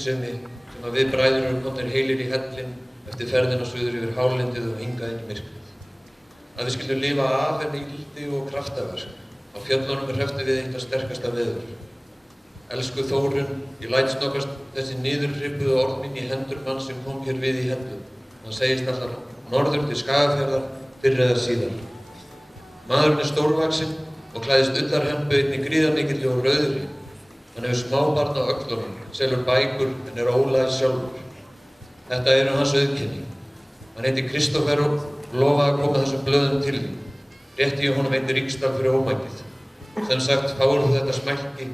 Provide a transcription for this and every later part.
skynsemi sem að við bræður erum komnir heilir í hellinn eftir ferðina suður yfir hálendið og hingað inn í myrkrið. Að við skyldum lifa af henni íldi og kraftaverk. Á fjöllunum hrepptum við eitt af sterkasta veður. Elsku Þórunn, ég læt snöggvast þessi niðurhrippuðu orð mín í hendur mann sem kom hér við í hendum. Hann segist alltaf norður til Skagafjarðar fyrr eða síðar. Maðurinn stórvaxinn og klæðist ullarhempu einni gríðarmikilli og rauðri. Hann hefur smábarn á öxlunum, selur bækur en ólæs sjálfur. Þetta eru hans auðkenni. Hann heitir Kristófer og lofaði að koma þessum blöðum til því. Rétti ég honum einn ríksdal fyrir ómækið. Sem sagt, fáir þú þetta smælki,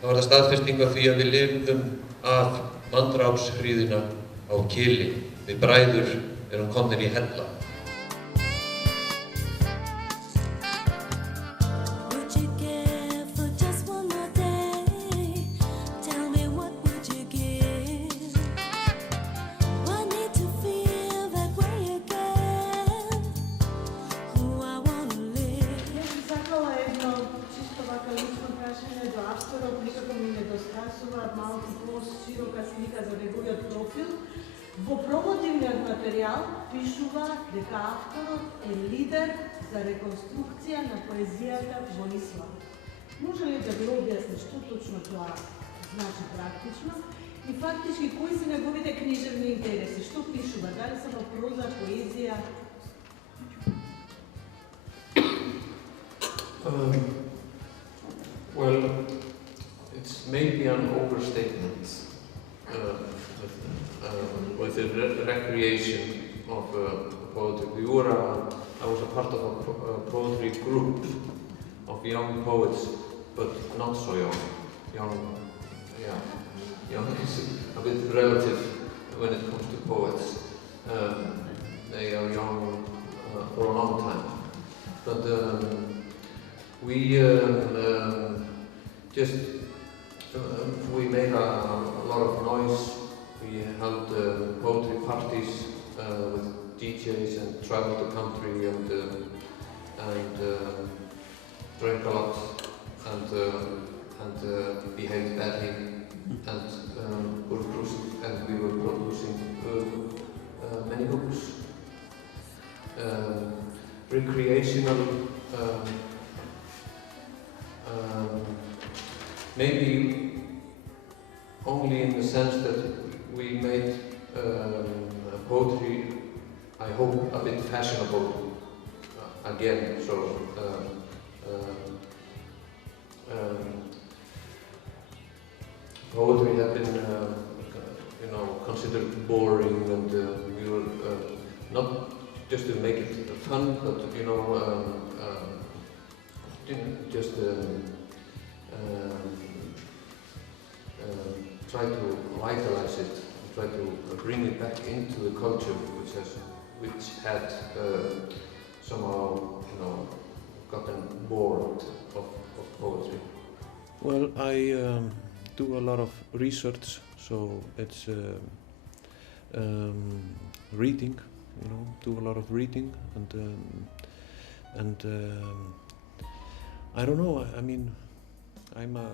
þá var það staðfesting af því að við lifðum af manndrápshríðina á Kili. Við bræður erum komnir í hella. Во промотивниот материјал пишува дека авторот е лидер за реконструкција на поезијата во ислам. Може ли да ви објасни што точно тоа значи практично и фактички кои се неговите книжевни интереси? Што пишува? Дали само проза, поезија? Well, it's maybe an overstatement. With the recreation of poetry. I was a part of a poetry group of young poets, but not so young. Young is a bit relative when it comes to poets. They are young for a long time. But we we made a lot of noise. We held poetry parties with DJs and traveled the country and drank a lot and behaved badly and we were producing many books. Recreational, maybe only in the sense that we made poetry, I hope, a bit fashionable again. So poetry had been, considered boring, and we were not just to make it fun, but just try to vitalize it, try to bring it back into the culture, which had somehow, gotten bored of poetry. Well, I do a lot of research, so it's reading. Do a lot of reading, and I don't know. I mean, I'm a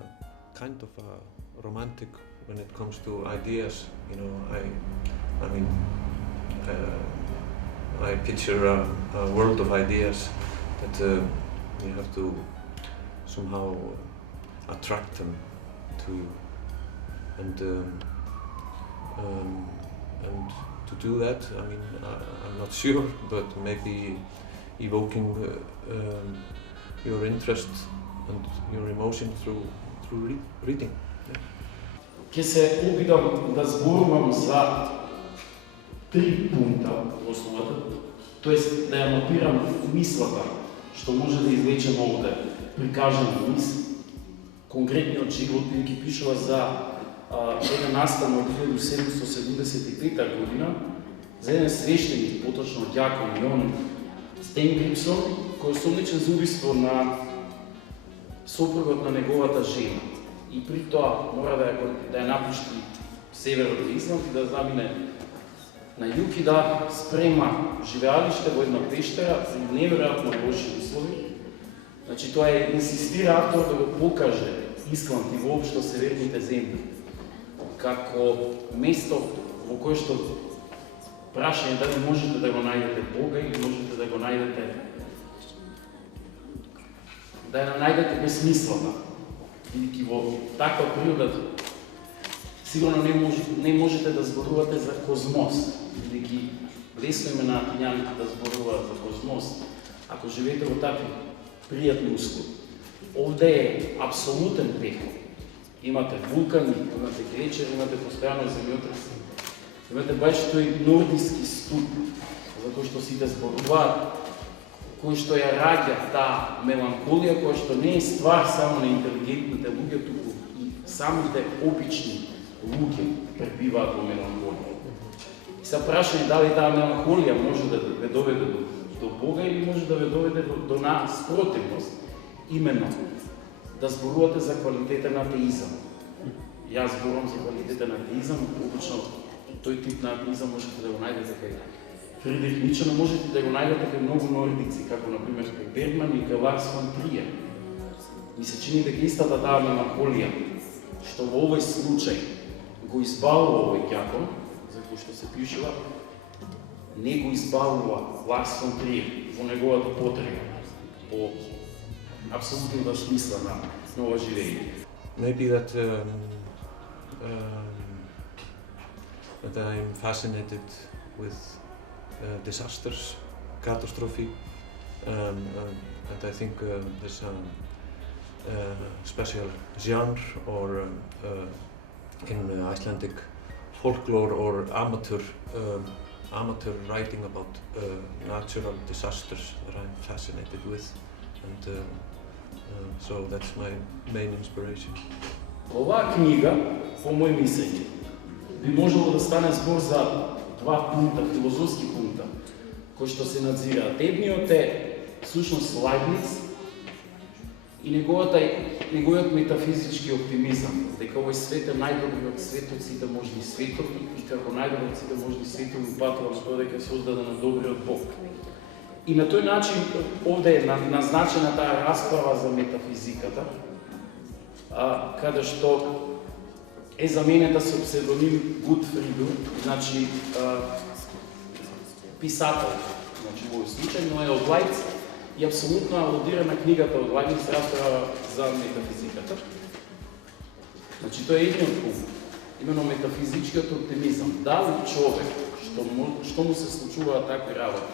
kind of a romantic when it comes to ideas. I picture a world of ideas that you have to somehow attract them to you, and to do that, I'm not sure, but maybe evoking your interest and your emotion through reading. Ќе се обидам да зборувам за 3 пункта во основата, тоест да ја мапирам мислата, што може да извлечем овде, прикажана мисл, конкретниот живот, бидејќи пишува за еден настан од 1775 година, за еден свештеник, поточно ѓакон Јон Стенгрипсон, кој е осомничен за убиство на сопругот на неговата жена. И при тоа мора да ја напушти северот на Исланд и да замине на југ и да спрема живеалиште во една пештера за неверојатно лоши услови. Значи, тоа инсистира автор да го покаже Исланд и воопшто северните земји. како место во кое што прашање дали можете да го најдете Бога или можете да го најдете безсмислата. Бидејќи во таква природа сигурно не можете да зборувате за космос, бидејќи лесно име на атињаните да зборуваат за космос, ако живеете во такви пријатни услови. Овде е апсолутен пехот. Имате вулкани, имате глечери, имате постојано земјотреси, имате баш тој нордиски ступ, за кој што сите зборуваат, кој што ја раѓа таа меланхолија, која што не е ствар само на интелигентните луѓе, туку и самите обични луѓе пребиваат во меланхолија. И се прашање дали таа меланхолија може да ве доведе до Бога или може да ве доведе до наспротивност, именно да зборувате за квалитетен атеизам. Јас зборувам за квалитетен атеизам, обично тој тип на атеизам можете да го најдете кај Фридрих Ницше, но можете да го најдете кај многу нордици, како например кај Бергман и кај Ларс фон Триер. Ми се чини дека истата таа меланхолија, што во овој случај го избавува овој ѓакон, за кој што се пишува, не го избавува Ларс фон Триер во неговата потреба по апсолутно смисла на ова живење. Maybe that I'm fascinated with disasters, catastrophe, and I think there's a special genre or in Icelandic folklore or amateur writing about natural disasters that I'm fascinated with, and so that's my main inspiration. Оваа книга, по мој мислење, би можело да стане збор за два пункта, филозофски пункта, кои што се надзираат. Едниот е всушност Лајбниц и неговиот метафизички оптимизам, дека овој свет е најдобриот свет од сите можни светови и како најдобар од сите можни светови упатува што дека е создаден на добриот Бог. И на тој начин овде е назначена таа расправа за метафизиката, каде што е заменета со псевдоним Гутфридо, значи писател, значи во овој случај, но е од Лајц и апсолутно алудира на книгата од Лајц расправа за метафизиката. Значи тоа е едниот пункт, именно метафизичкиот оптимизам. Дали човек што му се случуваат такви работи,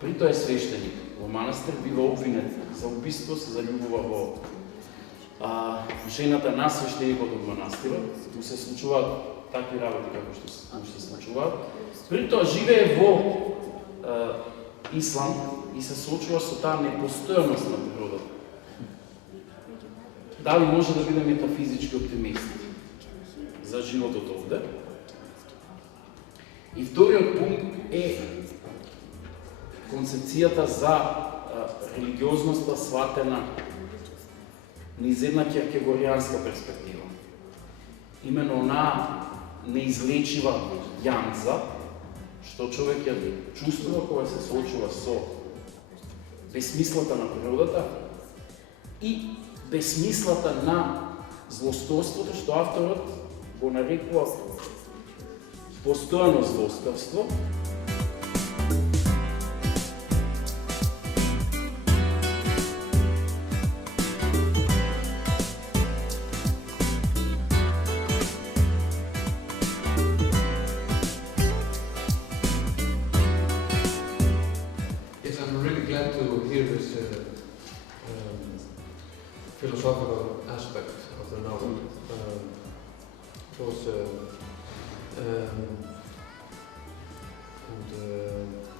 при тоа е свештеник во манастир, бива обвинет за убиство, се заљубува во жената на свештеникот од манастирот, му се случуваат такви работи како што се случуваат. При тоа живее во ислам и се соочува со таа непостојаност на природата. Дали може да биде метафизички оптимист за животот овде? И вториот пункт е концепцијата за религиозноста сватена низ една киркегоријанска перспектива. Именно онаа неизлечива јанза, што човек ја чувствува кога се соочува со безсмислата на природата и безсмислата на злосторството, што авторот го нарекува постојано злосторство. Philosophical aspect of the novel.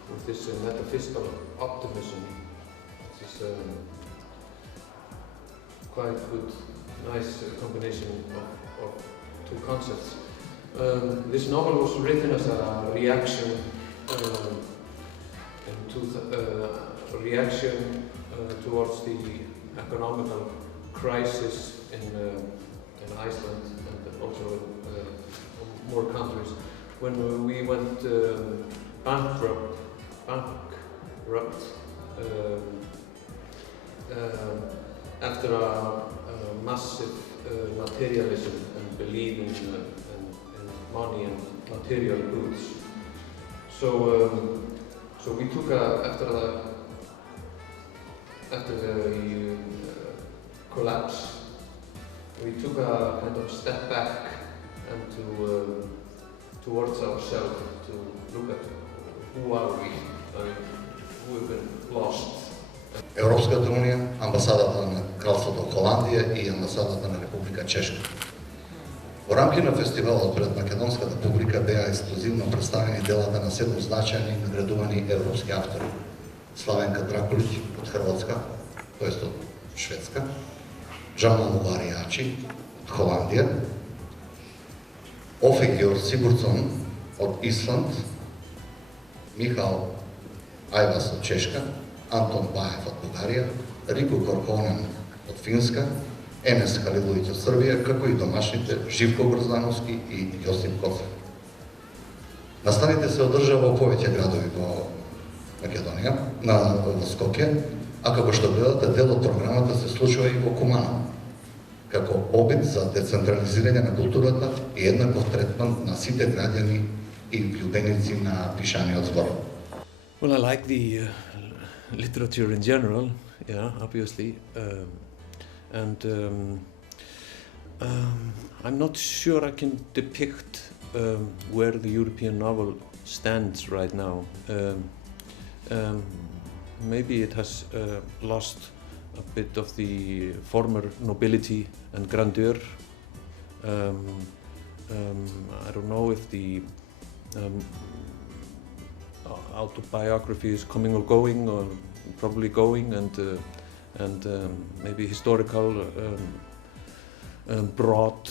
With this metaphysical optimism, this quite good, nice combination of two concepts. This novel was written as a reaction towards the economical crisis in Iceland and also in more countries. When we went bankrupt after a massive materialism and believing and money and material goods. So we took after the collapse, we took a kind of step back and towards ourselves to look at who are we, who have been lost. Европската унија, амбасадата на Кралството Холандија и амбасадата на Република Чешка. Во рамки на фестивалот пред македонската публика беа ексклузивно представени делата на 7 значајни и наградувани европски автори. Славенка Дракулиć од Хрватска, тоест од Шведска, Джамал Муваријачи од Холандија, Офегиор Сигурдсон од Исланд, Михал Ајвас од Чешка, Антон Баев од Бугарија, Рико Корконен од Финска, Енес Халиловиќ од Србија, како и домашните Живко Гроздановски и Јосип Коцев. Настаните се одржава во повеќе градови во Македонија, во Скопје, а како што гледате, дел од програмата се случува и во Кумано, како обид за децентрализирање на културата и еднаков третман на сите граѓани и влюбеници на пишаниот збор. Well, I like the literature in general, yeah, obviously, and I'm not sure I can depict where the European novel stands right now. Maybe it has lost a bit of the former nobility and grandeur. I don't know if the autobiography is coming or going, or probably going, and maybe historical, broad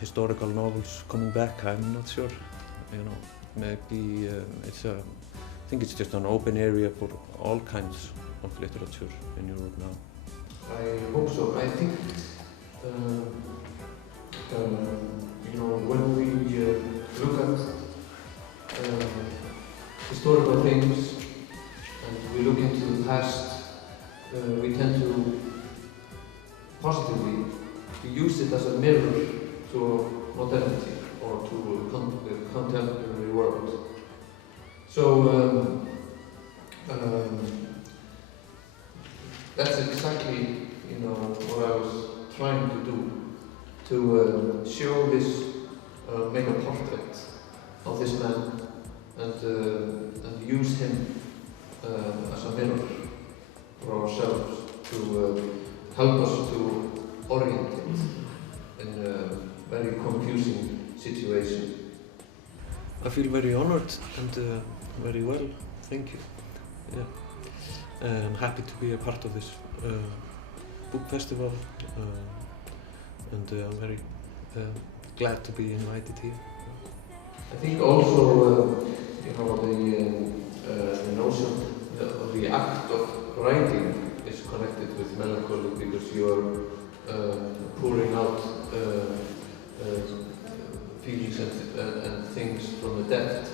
historical novels coming back. I'm not sure. You know, maybe I think it's just an open area for all kinds of literature in Europe now. I hope so. I think you know, when we look at historical things and we look into the past, we tend to positively to use it as a mirror to modernity or to the contemporary world. So that's exactly, you know, what I was trying to do, to show this, make a portrait of this man and use him as a mirror for ourselves, to help us to orient it in a very confusing situation. I feel very honored and very well, thank you. Yeah. I'm happy to be a part of this book festival, and I'm very glad to be invited here. I think also, you know, the notion of the act of writing is connected with melancholy, because you are pouring out feelings and things from the depth,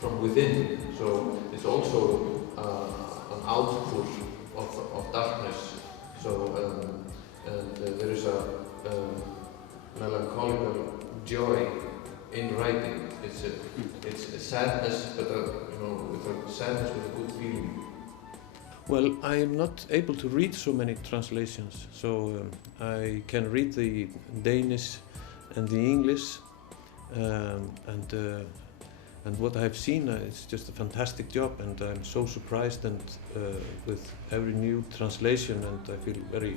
from within. So it's also an output of darkness. So and there is a melancholical joy in writing. It's a sadness, but you know, with a sadness with a good feeling. Well, I am not able to read so many translations, so I can read the Danish and the English, and what I have seen is just a fantastic job, and I'm so surprised and with every new translation, and I feel very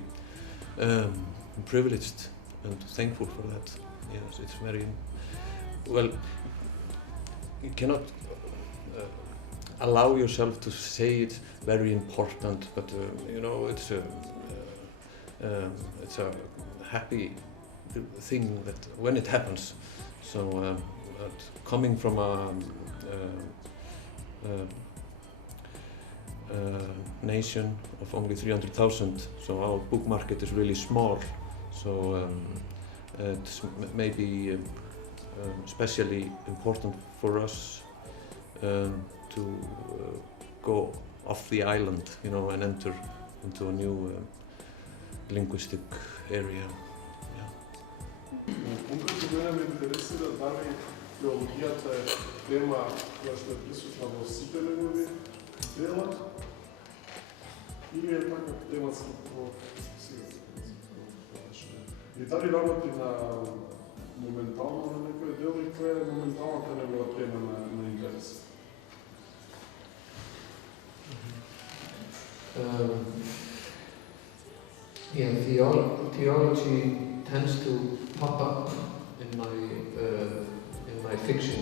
privileged and thankful for that. Yes, it's very well. You cannot allow yourself to say it's very important, but you know, it's a happy thing that when it happens. So coming from a nation of only 300,000, so our book market is really small. So it's maybe especially important for us to go off the island, you know, and enter into a new linguistic area. Yeah. Конкретно мене ме интересира дали теологијата е тема која што е присутна во сите негови дела или е така тема во и дали работи на моментално на некој дел и која е моменталната негова тема на интерес? Yeah, theology tends to pop up in my fiction.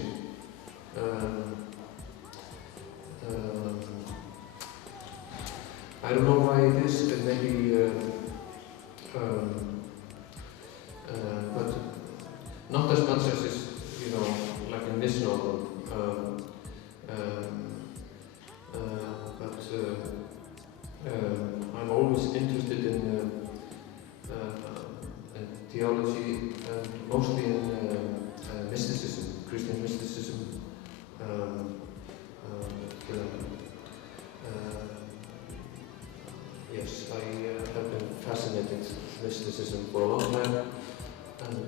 I don't know why it is, but maybe, but not as much as is, you know, like in this novel. I'm always interested in theology and mostly in mysticism, Christian mysticism. Yes, I have been fascinated with mysticism for a long time, and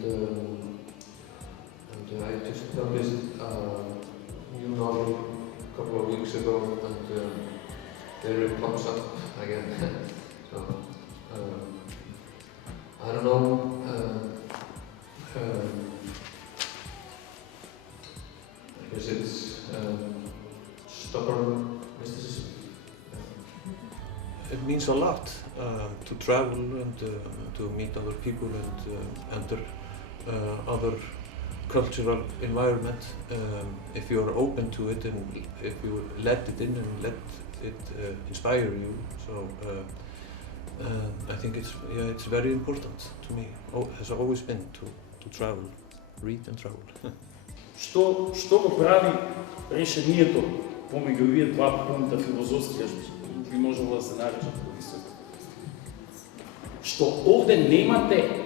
I just published a new novel a couple of weeks ago, and there it pops up again. So, I don't know. I guess it's stubborn mysticism. It means a lot to travel and to meet other people and enter other cultural environment. If you are open to it and if you let it in and let it inspire you, so I think it's very important to me. Has always been to travel, read and travel. Што го прави решението помеѓу овие два пункта филозофски, би можело да се наречат повисоко? Што овде немате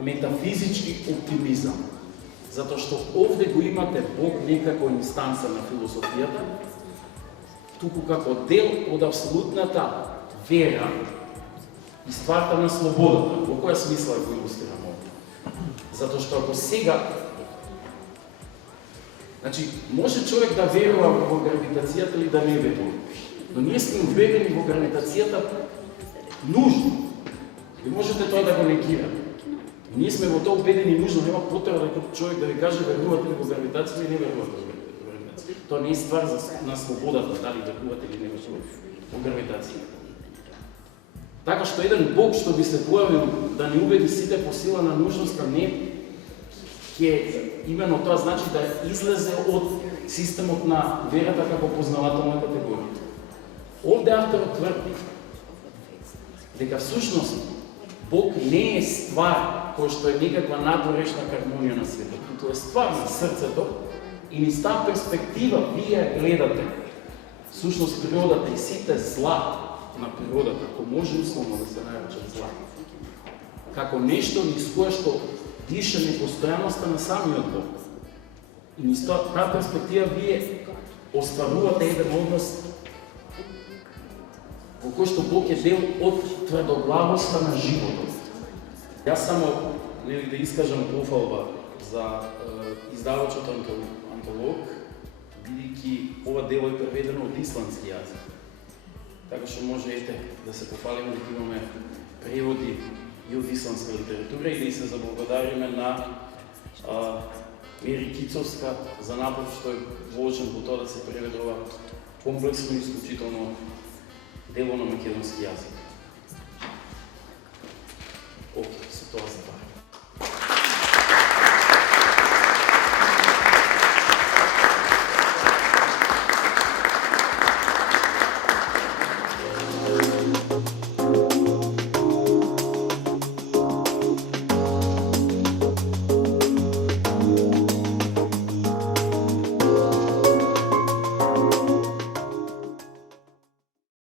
метафизички оптимизам, затоа што овде го имате Бог не како инстанца на философијата, туку како дел од абсолютната вера и стварта на слободата. Во која смисла го илустрирам овде? Затоа што ако сега, значи, може човек да верува во гравитацијата или да не верува, но ние сме убедени во гравитацијата нужно. Ви можете тоа да го негирате. Ние сме во тоа убедени нужно, нема потреба дека човек да ви каже верувате ли во гравитација или не верувате во гравитација. Тоа не е ствар на слободата, дали верувате или не верувате во гравитација. Така што еден Бог што би се појавил да не убеди сите по сила на нужноста, не ќе именно тоа значи да излезе од системот на верата како познавателна категорија. Овде авторот тврди дека всушност Бог не е ствар кој што е некаква надворешна хармонија на светот, тоа е ствар на срцето и низ таа перспектива вие гледате всушност природата и сите зла на природата, ако може условно да се наречат зла, како нешто низ кое што диша непостојаноста на самиот Бог. И низ таа перспектива вие остварувате еден однос во кој што Бог е дел од тврдоглавоста на животот. Јас само да искажам пофалба за издавачот антолог, бидејќи ова дело е преведено од исландски јазик. Така што може да се пофалиме дека имаме преводи и од исландска литература и да се заблагодариме на Мери Кицовска за напор што е вложен во тоа да се преведе ова комплексно и исклучително дело на македонски јазик.